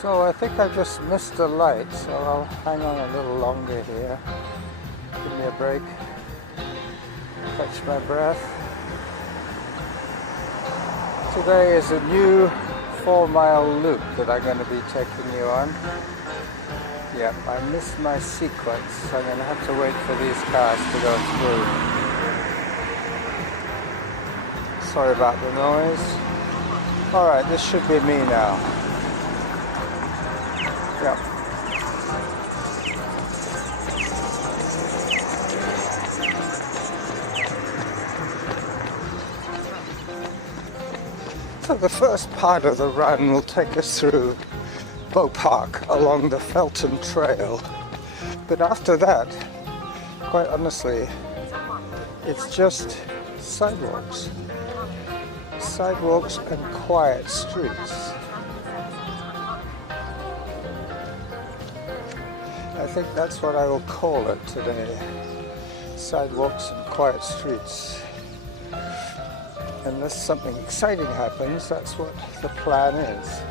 So I think I just missed a light, so I'll hang on a little longer here. Give me a break. Catch my breath. Today is a new 4-mile loop that I'm going to be taking you on. Yep, I missed my sequence, so I'm going to have to wait for these cars to go through. Sorry about the noise. Alright, this should be me now. Yep. So the first part of the run will take us through Bow Park along the Felton Trail. But after that, quite honestly, it's just sidewalks. Sidewalks and quiet streets. I think that's what I will call it today. Sidewalks and quiet streets. Unless something exciting happens, that's what the plan is.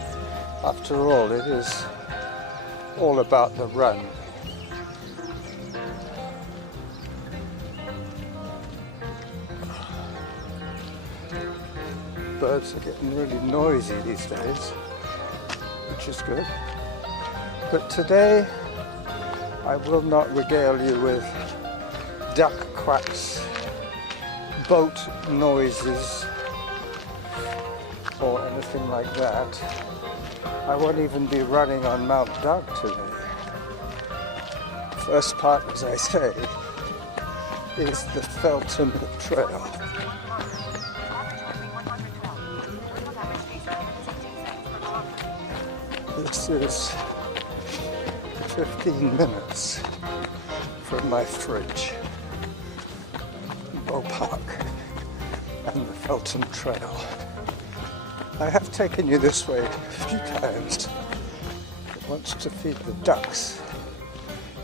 After all, it is all about the run. Birds are getting really noisy these days, which is good. But today, I will not regale you with duck quacks, boat noises, or anything like that. I won't even be running on Mount Dog today. First part, as I say, is the Felton Trail. This is 15 minutes from my fridge, Bow Park, and the Felton Trail. I have taken you this way a few times. Once to feed the ducks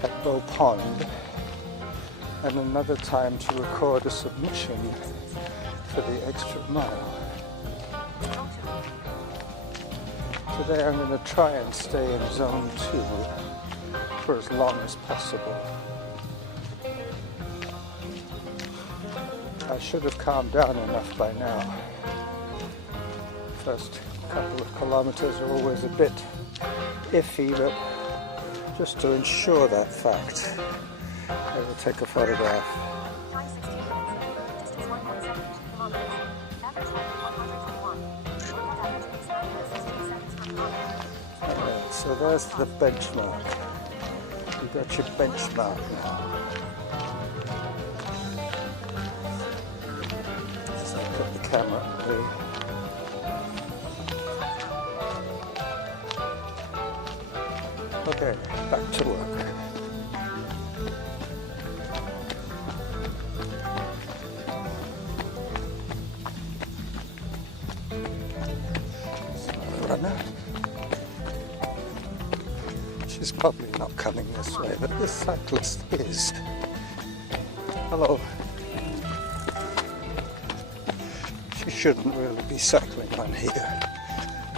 at Bow Pond, and another time to record a submission for the extra mile. Today I'm going to try and stay in zone 2 for as long as possible. I should have calmed down enough by now. First couple of kilometers are always a bit iffy, but just to ensure that fact, I will take a photograph. Alright, so there's the benchmark. You got your benchmark now. So I put the camera away. Okay, back to work. Runner. She's probably not coming this way, but this cyclist is. Hello. She shouldn't really be cycling on here.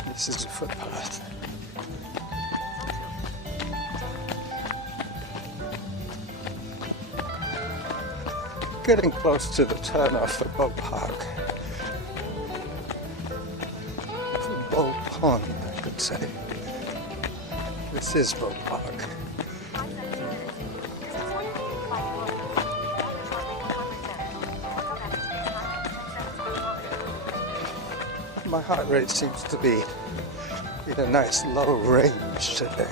This is a footpath. Getting close to the turnoff at Bow Park. Bow Pond, I should say. This is Bow Park. My heart rate seems to be in a nice low range today.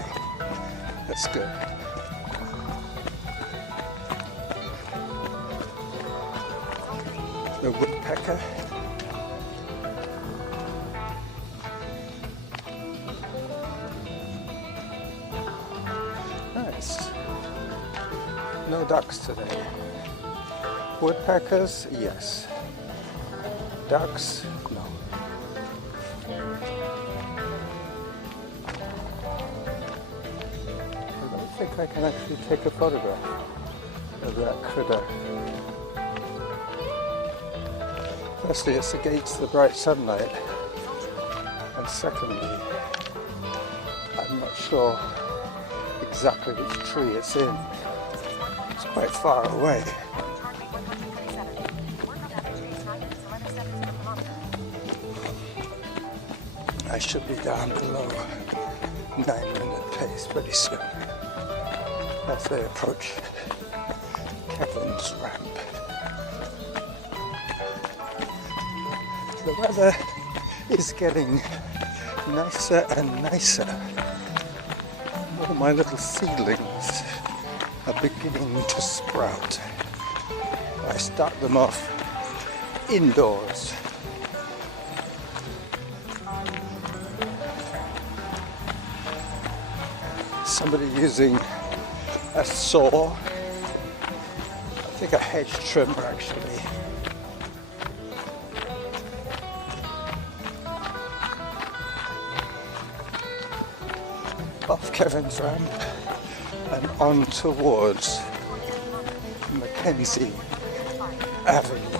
That's good. The woodpecker. Nice. No ducks today. Woodpeckers, yes. Ducks, no. I don't think I can actually take a photograph of that critter. Firstly, it's against the bright sunlight, and secondly, I not sure exactly which tree it's in. It's quite far away. I should be down below 9-minute pace pretty soon as they approach Kevin's ramp. The weather is getting nicer and nicer. All my little seedlings are beginning to sprout. I start them off indoors. Somebody using a saw, I think a hedge trimmer actually. Off Kevin's ramp and on towards Mackenzie Avenue.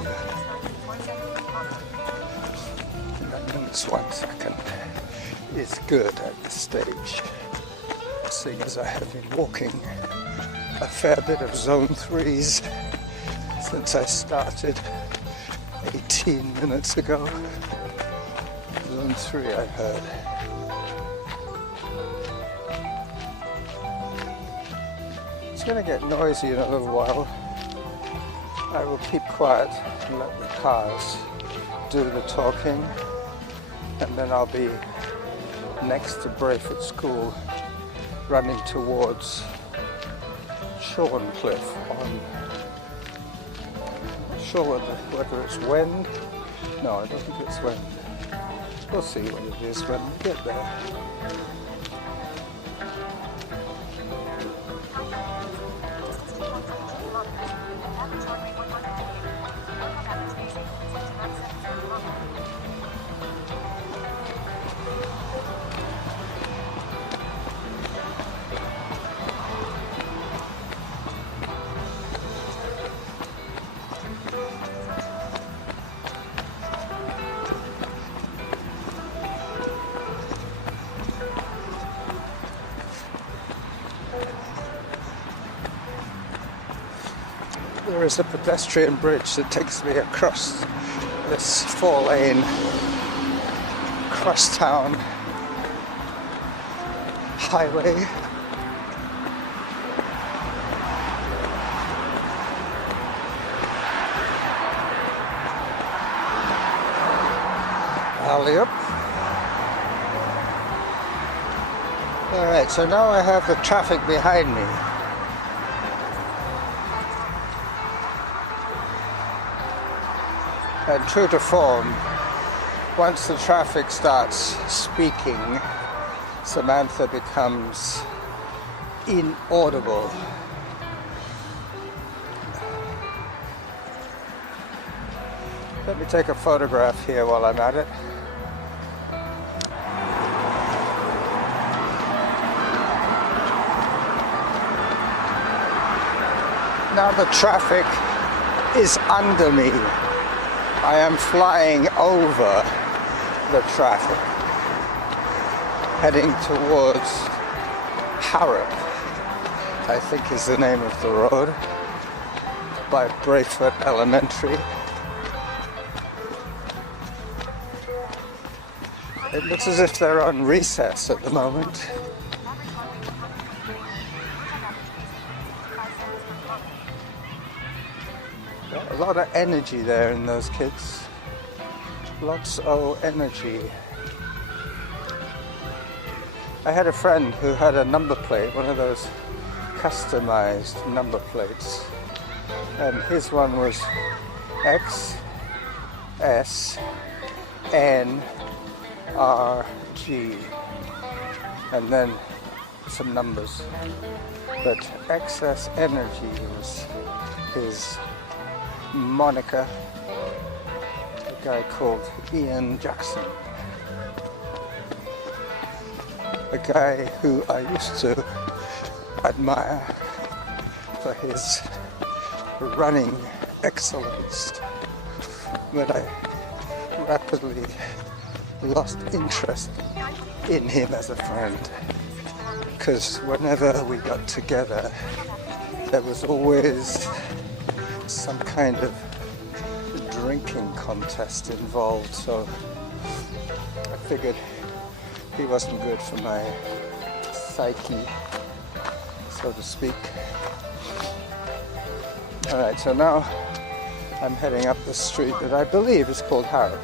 And that means 1 second is good at this stage, seeing as I have been walking a fair bit of zone 3s since I started 18 minutes ago. Zone 3 I heard. It's going to get noisy in a little while. I will keep quiet and let the cars do the talking, and then I'll be next to Brayford School running towards Shorncliffe on, not sure whether it's Wend. No, I don't think it's Wend. We'll see what it is when we get there. There is a pedestrian bridge that takes me across this 4-lane crosstown highway. Alley up. Alright, so now I have the traffic behind me. And true to form, once the traffic starts speaking, Samantha becomes inaudible. Let me take a photograph here while I'm at it. Now the traffic is under me. I am flying over the traffic, heading towards Harrop, I think is the name of the road, by Brayford Elementary. It looks as if they're on recess at the moment. A lot of energy there in those kids. Lots of energy. I had a friend who had a number plate, one of those customized number plates, and his one was XSNRG, and then some numbers. But Excess Energy was his moniker. A guy called Ian Jackson, a guy who I used to admire for his running excellence, but I rapidly lost interest in him as a friend. because whenever we got together, there was always some kind of drinking contest involved, so I figured he wasn't good for my psyche, so to speak. Alright, so now I'm heading up the street that I believe is called Harrop.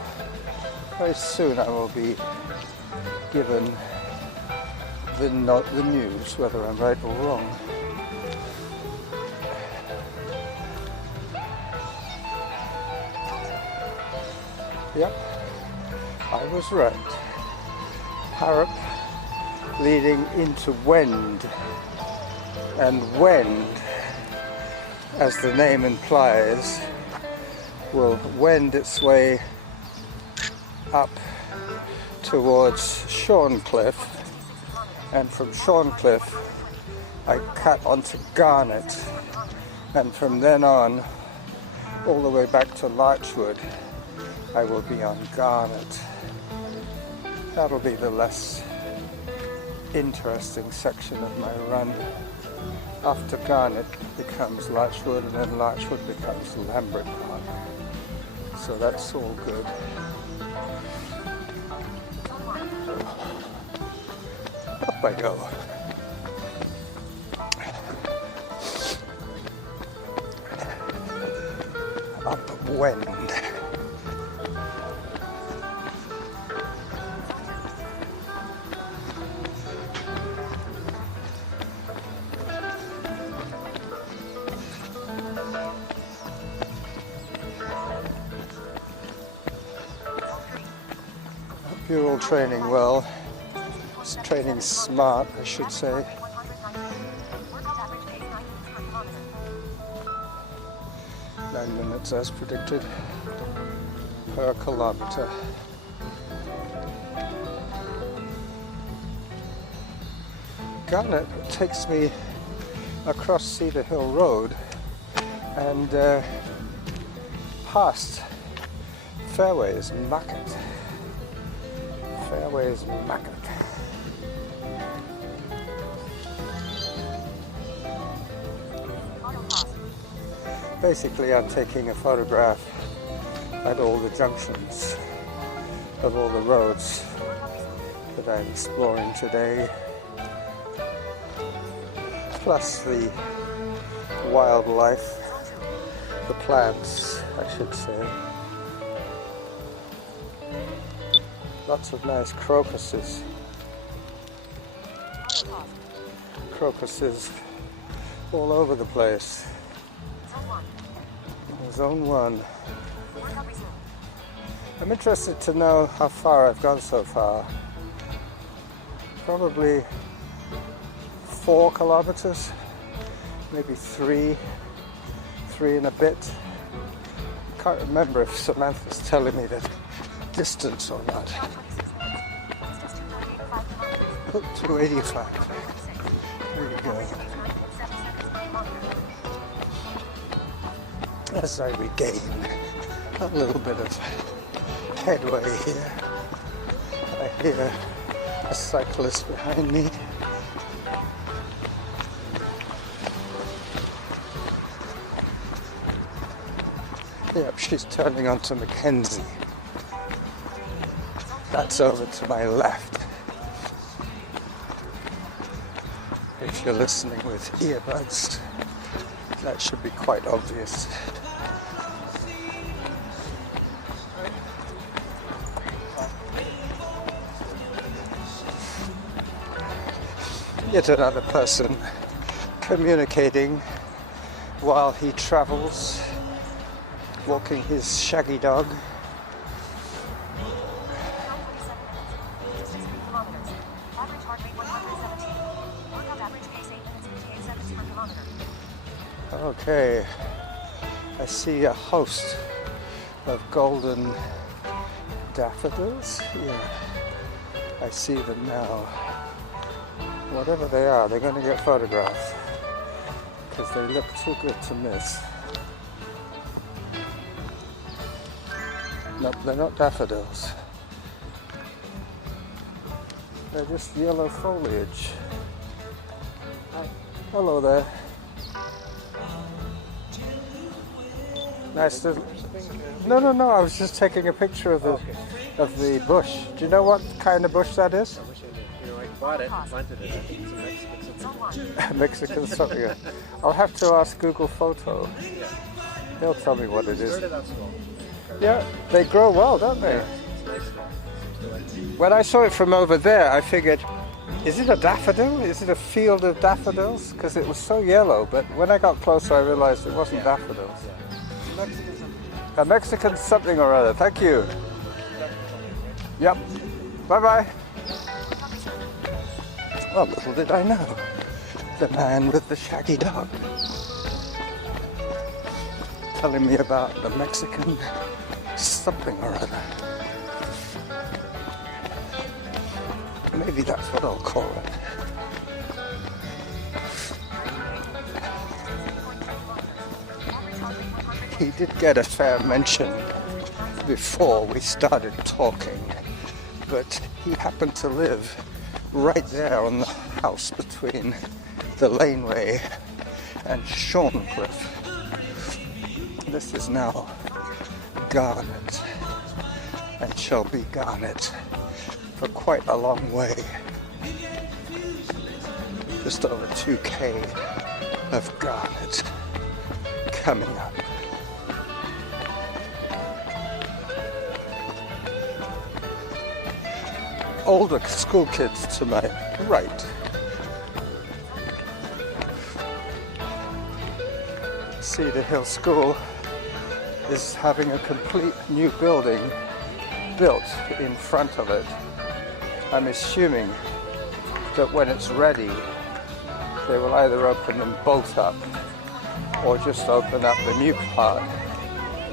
Very soon I will be given the news, whether I'm right or wrong. Yep, I was right. Harrop leading into Wend, and Wend, as the name implies, will wend its way up towards Shorncliffe, and from Shorncliffe I cut onto Garnet, and from then on all the way back to Larchwood I will be on Garnet. That'll be the less interesting section of my run. After Garnet becomes Larchwood, and then Larchwood becomes Lambert Park. So that's all good. Up I go. Up Wend. You're all training well. It's training smart, I should say. 9 minutes as predicted per kilometer. Garnet takes me across Cedar Hill Road and past Fairways Market. Fairways Market. Basically, I'm taking a photograph at all the junctions of all the roads that I'm exploring today, plus the wildlife, the plants, I should say. Lots of nice crocuses. Crocuses all over the place. Zone 1. I'm interested to know how far I've gone so far. Probably 4 kilometers, maybe 3 and a bit. Can't remember if Samantha's telling me the distance or not. 285. There you go. As I regain a little bit of headway here, I hear a cyclist behind me. Yep, she's turning onto Mackenzie. That's over to my left. If you're listening with earbuds, that should be quite obvious. Yet another person communicating while he travels, walking his shaggy dog. Okay, I see a host of golden daffodils. Yeah, I see them now. Whatever they are, they're going to get photographed because they look too good to miss. Nope, they're not daffodils. They're just yellow foliage. Hello there. Nice to... No, I was just taking a picture of the bush. Do you know what kind of bush that is? I wish I did. You know, I bought it and planted it. I think it's a Mexican Mexican something. something. I'll have to ask Google Photo. Yeah. They'll tell me what it is. Started out small. Yeah, they grow well, don't they? It's nice though. When I saw it from over there, I figured, is it a daffodil? Is it a field of daffodils? Because it was so yellow, but when I got closer I realized it wasn't daffodils. Mexican something. A Mexican something or other. Thank you. Yep. Bye-bye. Well, little did I know. The man with the shaggy dog. Telling me about the Mexican something or other. Maybe that's what I'll call it. He did get a fair mention before we started talking, but he happened to live right there on the house between the laneway and Shorncliffe. This is now Garnet and shall be Garnet for quite a long way. Just over 2k of Garnet coming up. Older school kids to my right. Cedar Hill School is having a complete new building built in front of it. I'm assuming that when it's ready, they will either open them both up or just open up the new part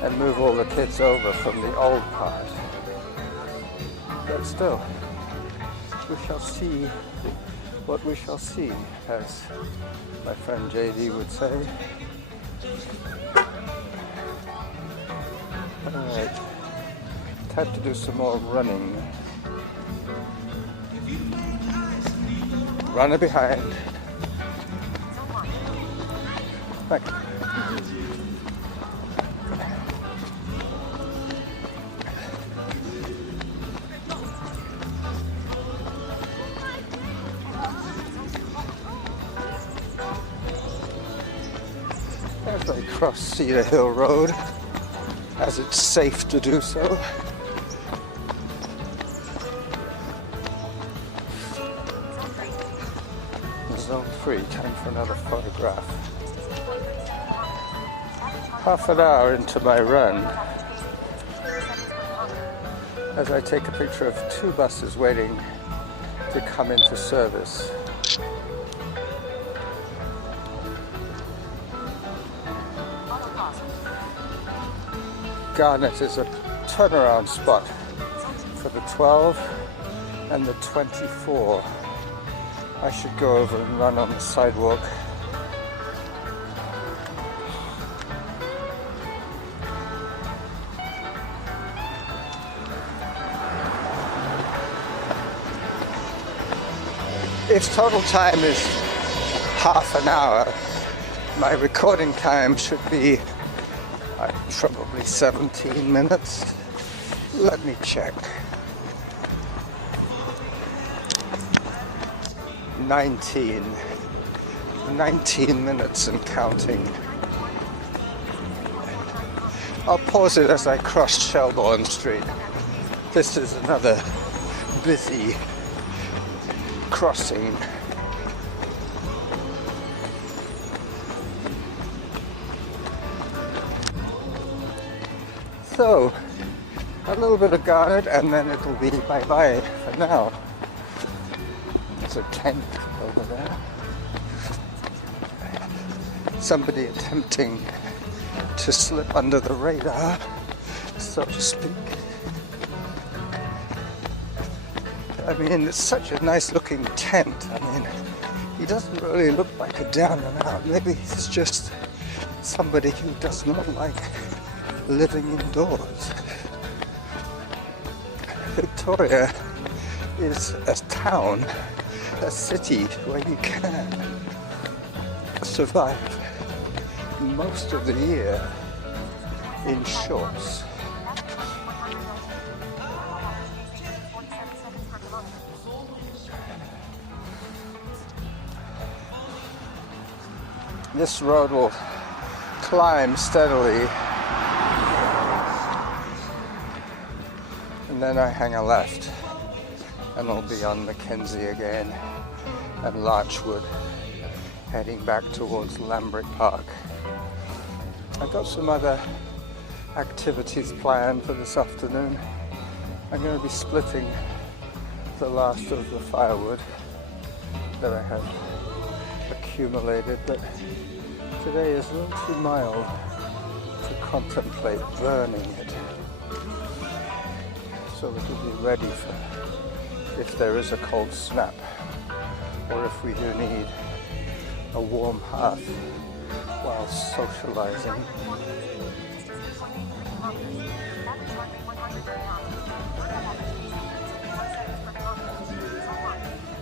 and move all the kids over from the old part. But still, we shall see what we shall see, as my friend JD would say. Alright, time to do some more running. Runner behind. Thank you. As I cross Cedar Hill Road, as it's safe to do so. Zone 3, time for another photograph. Half an hour into my run, as I take a picture of 2 buses waiting to come into service. Garnet is a turnaround spot for the 12 and the 24. I should go over and run on the sidewalk. If total time is half an hour, my recording time should be probably 17 minutes. Let me check. 19 minutes and counting. I'll pause it as I cross Shelbourne Street. This is another busy crossing. So, a little bit of Garnet and then it'll be bye-bye for now. There's a tent over there. Somebody attempting to slip under the radar, so to speak. I mean, it's such a nice looking tent. I mean, he doesn't really look like a down and out. Maybe he's just somebody who does not like living indoors. Victoria is a town, a city where you can. survive most of the year in shorts. This road will climb steadily, and then I hang a left and I'll be on Mackenzie again and Larchwood, heading back towards Lambrick Park. I've got some other activities planned for this afternoon. I'm going to be splitting the last of the firewood that I have accumulated, but today is a little too mild to contemplate burning it. So it'll be ready for if there is a cold snap, or if we do need a warm hearth while socializing.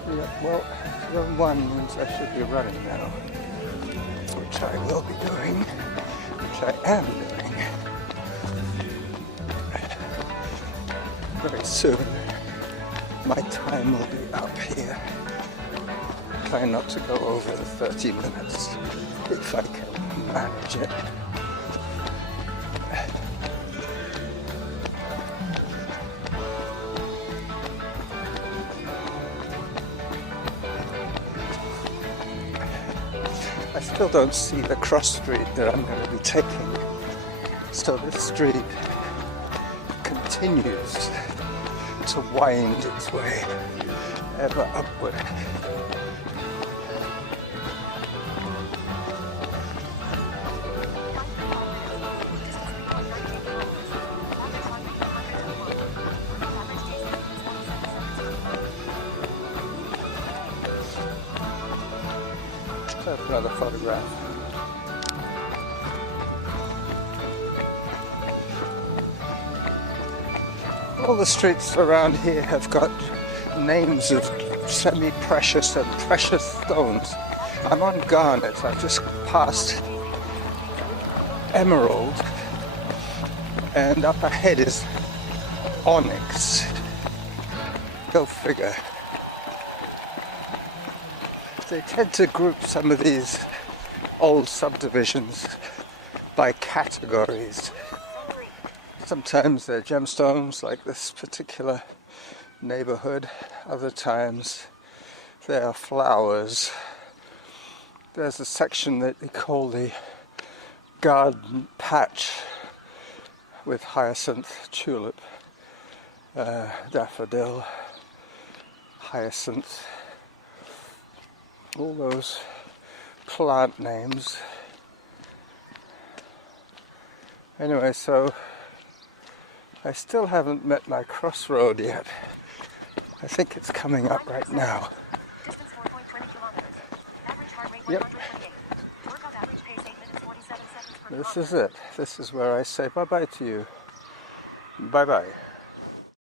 Yeah, well, zone 1 means I should be running now, which I will be doing, which I am doing very soon. My time will be up here. Try not to go over the 30 minutes if I can manage it. I still don't see the cross street that I'm going to be taking. So this street continues to wind its way ever upward. Let's have another photograph. All the streets around here have got names of semi-precious and precious stones. I'm on Garnet. I've just passed Emerald, and up ahead is Onyx. Go figure. They tend to group some of these old subdivisions by categories. Sometimes they're gemstones, like this particular neighborhood. Other times they are flowers. There's a section that they call the garden patch with hyacinth, tulip, daffodil, hyacinth, all those plant names. Anyway, so I still haven't met my crossroad yet. I think it's coming up right now. Yep. This is it. This is where I say bye-bye to you. Bye-bye.